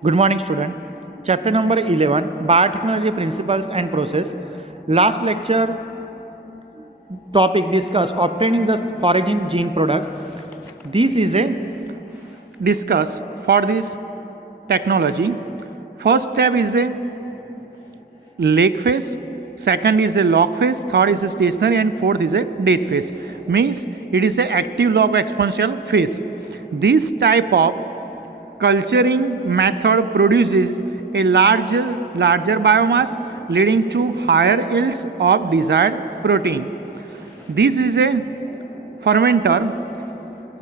Good morning, student. Chapter number 11 Biotechnology Principles and Process. Last lecture topic discussed obtaining the foraging gene product. This is a discuss for this technology. First step is a lag phase, second is a log phase, third is a stationary, and fourth is a death phase. Means it is a active log exponential phase. This type of culturing method produces a larger biomass leading to higher yields of desired protein. This is a fermenter.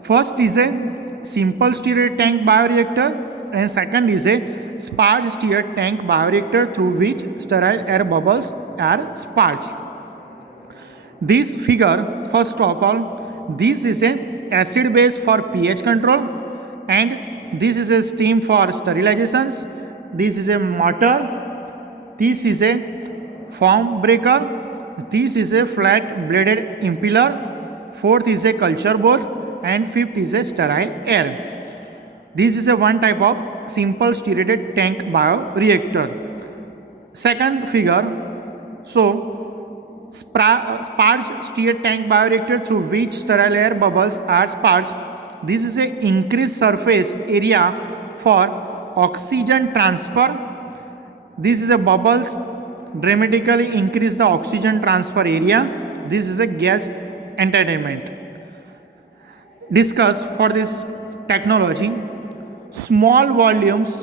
First is a simple stirred tank bioreactor and second is a sparge stirred tank bioreactor through which sterile air bubbles are sparged. This figure, first of all, this is a acid base for pH control and this is a steam for sterilizations. This is a mortar. This is a foam breaker. This is a flat bladed impeller. Fourth is a culture board and fifth is a sterile air. This is a one type of simple stirred tank bioreactor. Second figure, so sparge stirred tank bioreactor through which sterile air bubbles are sparged. This is a increased surface area for oxygen transfer. This is a bubbles dramatically increase the oxygen transfer area. This is a gas entertainment. Discuss for this technology. Small volumes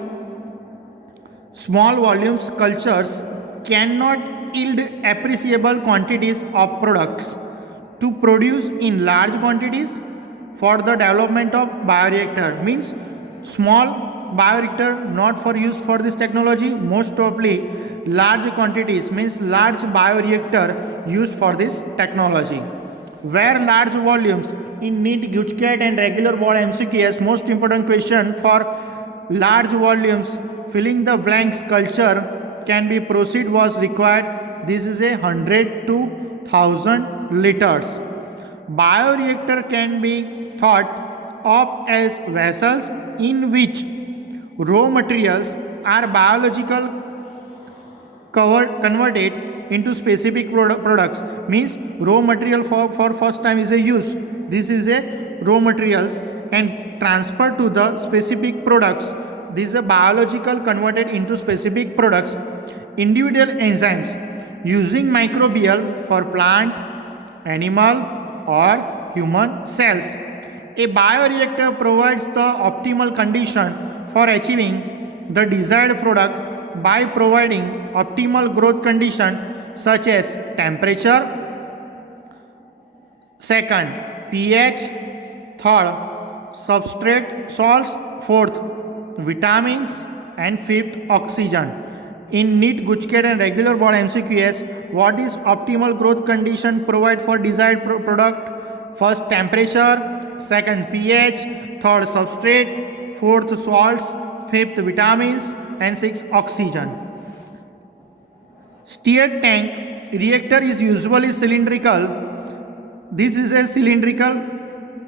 cultures cannot yield appreciable quantities of products to produce in large quantities for the development of bioreactor. Means small bioreactor not for use for this technology, most probably large quantities means large bioreactor used for this technology. Where large volumes in NEET, GUJCAT and regular board MCQs, most important question for large volumes filling the blanks culture can be proceed was required. This is 100 to 1000 liters. Bioreactor can be thought of as vessels in which raw materials are biological converted into specific products. Means raw material for first time is a use. This is a raw materials and transferred to the specific products. This is a biological converted into specific products. Individual enzymes using microbial for plant, animal or human cells. A bioreactor provides the optimal condition for achieving the desired product by providing optimal growth condition such as temperature, second pH, third substrate salts, fourth vitamins and fifth oxygen. In NEET, GUJCAT and regular board MCQs, what is optimal growth condition provide for desired product? First temperature, second pH, third substrate, fourth salts, fifth vitamins and sixth oxygen. Stirred tank reactor is usually cylindrical. This is a cylindrical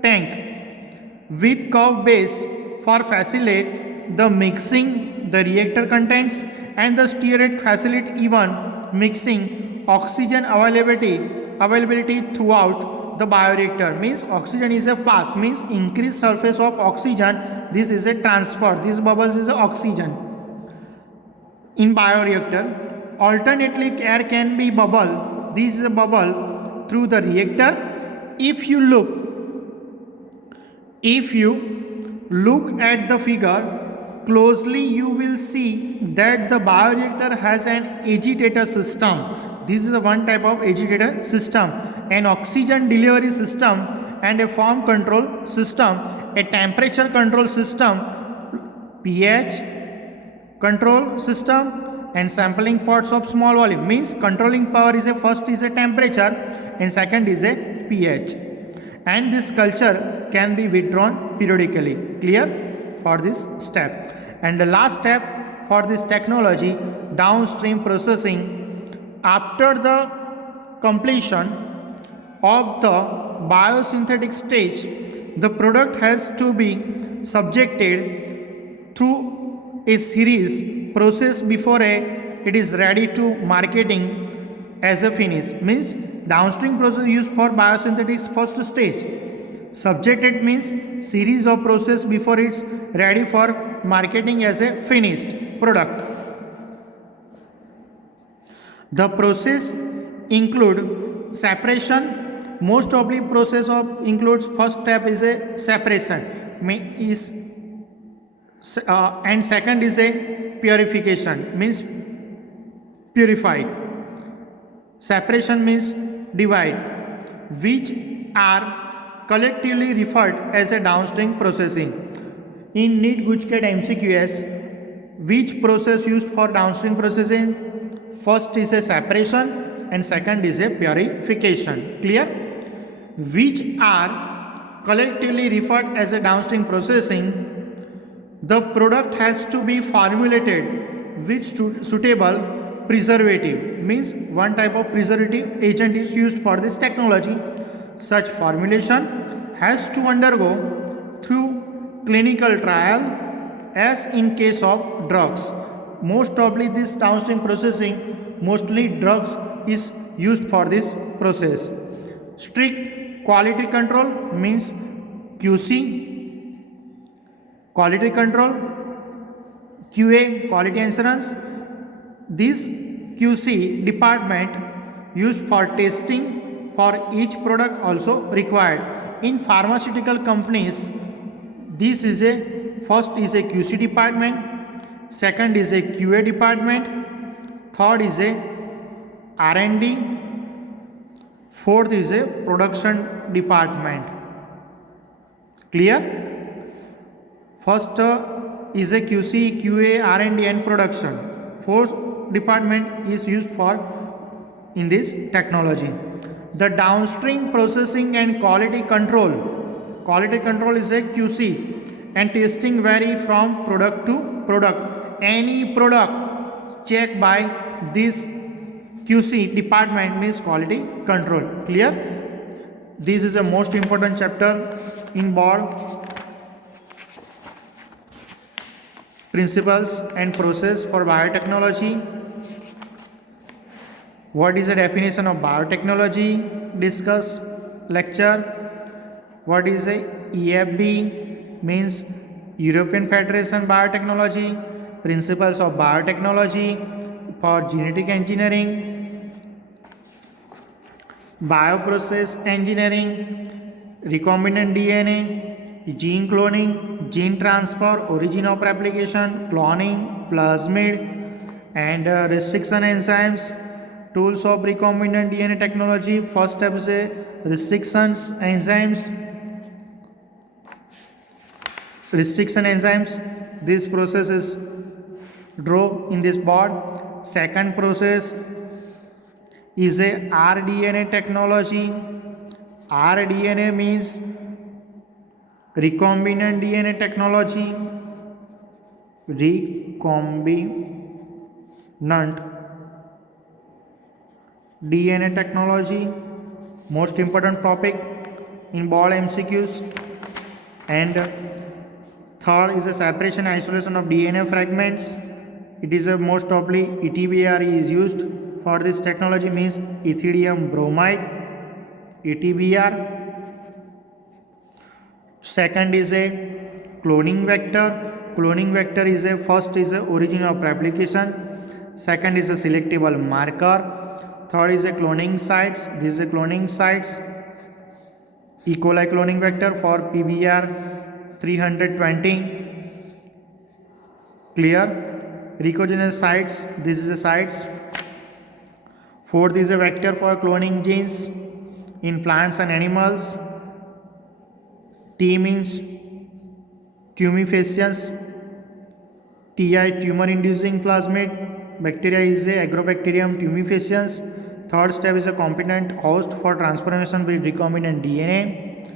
tank with curved base for facilitate the mixing the reactor contents and the stirred facilitate even mixing oxygen availability throughout the bioreactor. Means oxygen is a pass, means increased surface of oxygen. This is a transfer. This bubbles is a oxygen in bioreactor. Alternately air can be bubble. This is a bubble through the reactor. If you look at the figure closely, you will see that the bioreactor has an agitator system. This is a one type of agitator system, an oxygen delivery system and a form control system, a temperature control system, pH control system and sampling pots of small volume. Means controlling power is a first is a temperature and second is a pH, and this culture can be withdrawn periodically. Clear for this step. And the last step for this technology, downstream processing. After the completion of the biosynthetic stage, the product has to be subjected through a series process before it is ready to marketing as a finish. Means downstream process used for biosynthetics first stage. Subjected means series of process before it's ready for marketing as a finished product. The process include separation. Most of the process of includes first step is a separation and second is a purification, means purified. Separation means divide, which are collectively referred as a downstream processing. In NEET Gujket MCQS, which process used for downstream processing? First is a separation and second is a purification. Clear? Which are collectively referred as a downstream processing. The product has to be formulated with suitable preservative, means one type of preservative agent is used for this technology. Such formulation has to undergo through clinical trial as in case of drugs. Most of this downstream processing, mostly drugs is used for this process. Strict quality control means QC, quality control, QA, quality assurance. This QC department used for testing for each product also required. In pharmaceutical companies, this is first is a QC department, second is a QA department, third is a R&D, fourth is a production department. Clear? First is a QC, QA, R&D and production. Fourth department is used for in this technology. The downstream processing and quality control. Quality control is a QC and testing vary from product to product. Any product checked by this QC department means quality control. Clear? This is a most important chapter in board. Principles and process for biotechnology. What is the definition of biotechnology? Discuss lecture. What is a EFB? Means European Federation Biotechnology. Principles of biotechnology for genetic engineering, bioprocess engineering, recombinant DNA, gene cloning, gene transfer, origin of replication, cloning, plasmid, and restriction enzymes. Tools of recombinant DNA technology. First step is restrictions enzymes. Restriction enzymes. This process is drawn in this board. Second process is a rDNA technology. rDNA means recombinant DNA technology. Recombinant DNA technology, most important topic in board MCQs. And third is a separation isolation of DNA fragments. It is a most probably ETBR is used for this technology, means ethidium bromide, ETBR. Second is a cloning vector. Cloning vector is a first is a origin of replication, second is a selectable marker, third is a cloning sites. This is a cloning sites. E. coli cloning vector for PBR 320. Clear? Recogenous sites. This is the sites. Fourth is a vector for cloning genes in plants and animals. T means tumefaciens. TI tumor inducing plasmid. Bacteria is a Agrobacterium tumefaciens. Third step is a competent host for transformation with recombinant DNA.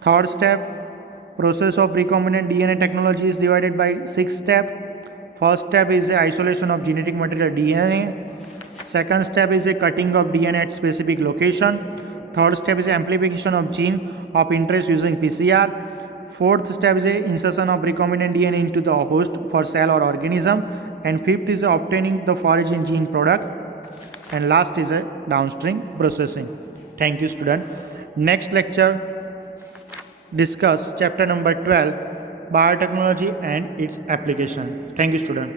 Third step, process of recombinant DNA technology is divided by 6 steps. First step is a isolation of genetic material DNA. Second step is a cutting of DNA at specific location. Third step is amplification of gene of interest using PCR. Fourth step is a insertion of recombinant DNA into the host for cell or organism. And fifth is obtaining the foraging gene product. And last is a downstream processing. Thank you, student. Next lecture discuss chapter number 12, biotechnology and its application. Thank you, student.